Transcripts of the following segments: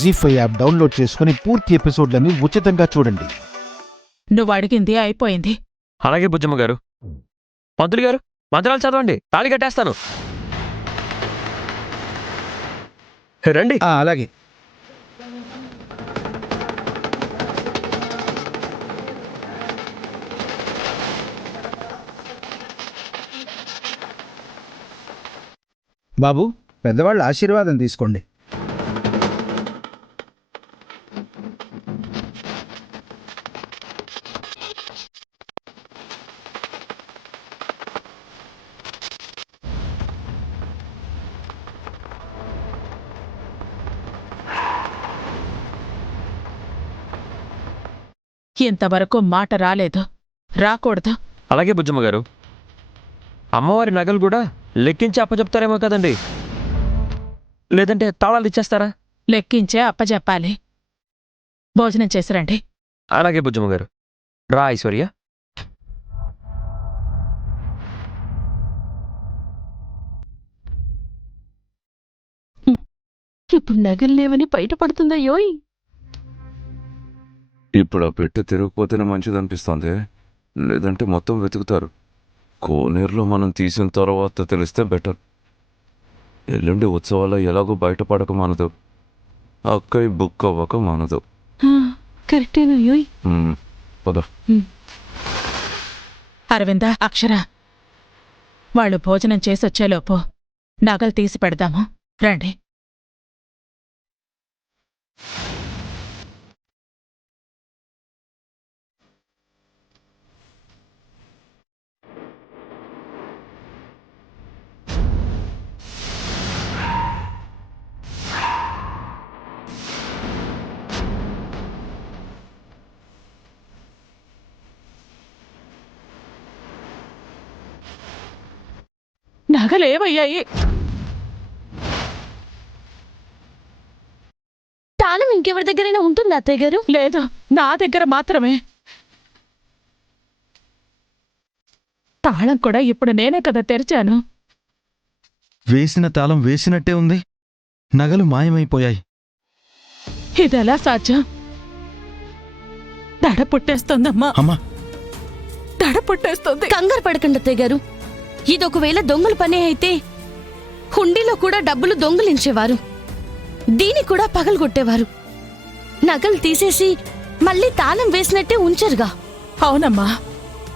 జీ5 app download చేసుకుని పూర్తి ఎపిసోడ్లని ఉచితంగా చూడండి. నువ్వు అడిగింది అయిపోయింది. అలాగే బుజ్జమ్మ గారు. పంతులు గారు, మంత్రాలు చదవండి, తాళి కట్టేస్తాను. రండి. అలాగే. బాబు, పెద్దవాళ్ళ ఆశీర్వాదం తీసుకోండి. ఇంతవరకు మాట రాలేదు, రాకూడదు. అలాగే బుజ్జమ్మ గారు. అమ్మవారి నగలు కూడా లెక్కించి అప్పచెప్తారేమో కదండి, లేదంటే తాళాలు ఇచ్చేస్తారా? లెక్కించే అప్పజెప్పాలి. భోజనం చేసిరండి. అలాగే బుజ్జమ్మ గారు. రా ఐశ్వర్య. ఇప్పుడు నగలు లేవని బయటపడుతుందయ్యోయ్. ఇప్పుడు ఆ పెట్టె తిరగకపోతేనే మంచిదనిపిస్తోంది, లేదంటే మొత్తం వెతుకుతారు. కోనేరులో మనం తీసిన తర్వాత తెలిస్తే బెటర్. ఎల్లుండి ఉత్సవాల్లో ఎలాగో బయటపడక మానదు, అక్కయ్య బుక్ అవ్వక మానదు. కరెక్టేనయ్యోయ్. పద. అరవింద, అక్షర, వాళ్ళు భోజనం చేసొచ్చేలోపు నగలు తీసి పెడదాము. రండి. నగలేవయ్యాయి? తాళం ఇంకెవరి దగ్గరైనా ఉంటుందా అత్తయ్య గారు? లేదు, నా దగ్గర మాత్రమే. తాళం కూడా ఇప్పుడు నేనే కదా తెరిచాను. వేసిన తాళం వేసినట్టే ఉంది, నగలు మాయమైపోయాయి. ఇదెలా సాధ్యం? దడ పుట్టేస్తోందమ్మా. అమ్మా, దడ పుట్టేస్తోంది. కంగారు పడకండి అత్తయ్య గారు. ఇదొకవేళ దొంగల పనే అయితే హుండీలో కూడా డబ్బులు దొంగిలించేవారు, దీని కూడా పగలగొట్టేవారు. నగలు తీసేసి మళ్ళీ తాళం వేసినట్టే ఉంచరుగా. అవునమ్మా,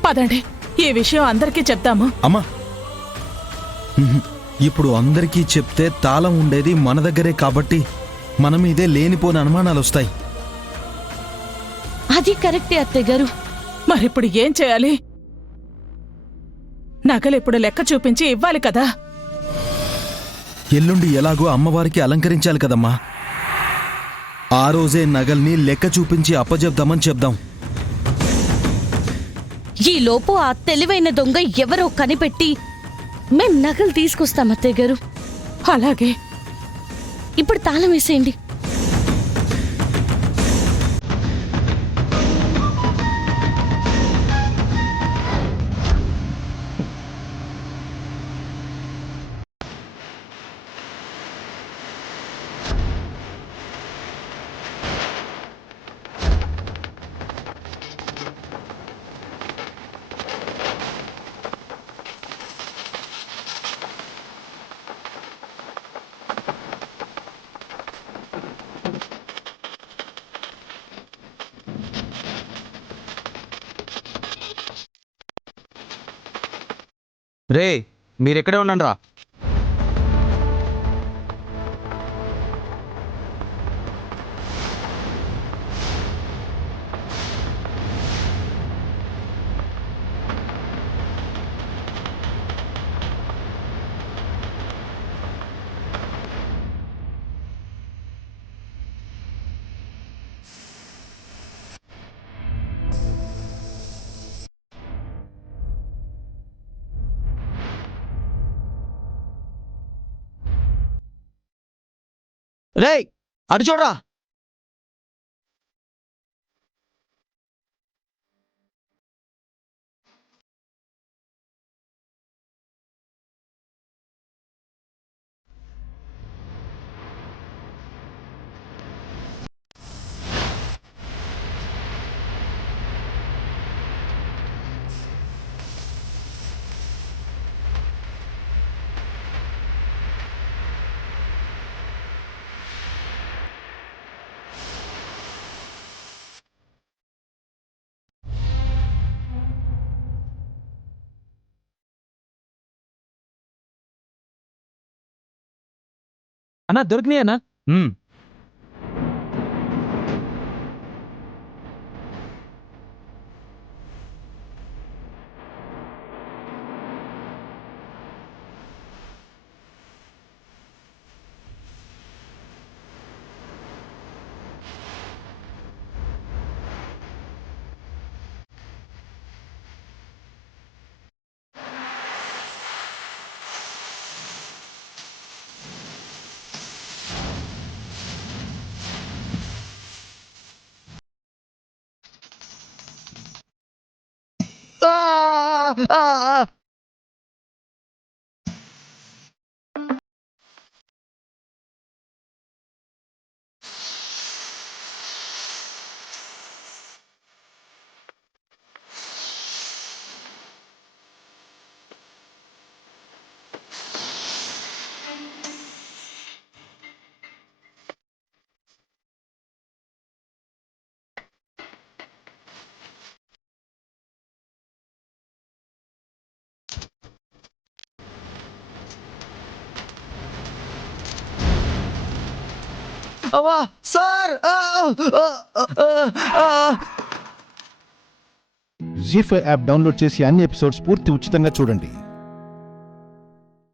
పదండి, ఈ విషయం అందరికీ చెప్తాము. అమ్మా, ఇప్పుడు అందరికీ చెప్తే తాళం ఉండేది మన దగ్గరే కాబట్టి మన మీదే లేనిపోని అనుమానాలొస్తాయి. అది కరెక్టే అత్తయ్య గారు. మరిప్పుడు ఏం చేయాలి? నగలిప్పుడు లెక్క చూపించి ఇవ్వాలి కదా. ఎల్లుండి ఎలాగో అమ్మవారికి అలంకరించాలి కదమ్మా, ఆ రోజే నగల్ని లెక్క చూపించి అప్పజెప్దామని చెప్దాం. ఈలోపు ఆ తెలివైన దొంగ ఎవరో కనిపెట్టి మేం నగలు తీసుకొస్తాం అత్తయ్య గారు. అలాగే. ఇప్పుడు తాళం వేసేయండి. రే, మీరెక్కడే ఉన్నారా? రే, అటు చూడరా. అన్నా దొరికినాయి అన్నా. అవ్వా సార్ జీ5 యాప్ డౌన్లోడ్ చేసి అన్ని ఎపిసోడ్స్ పూర్తి ఉచితంగా చూడండి.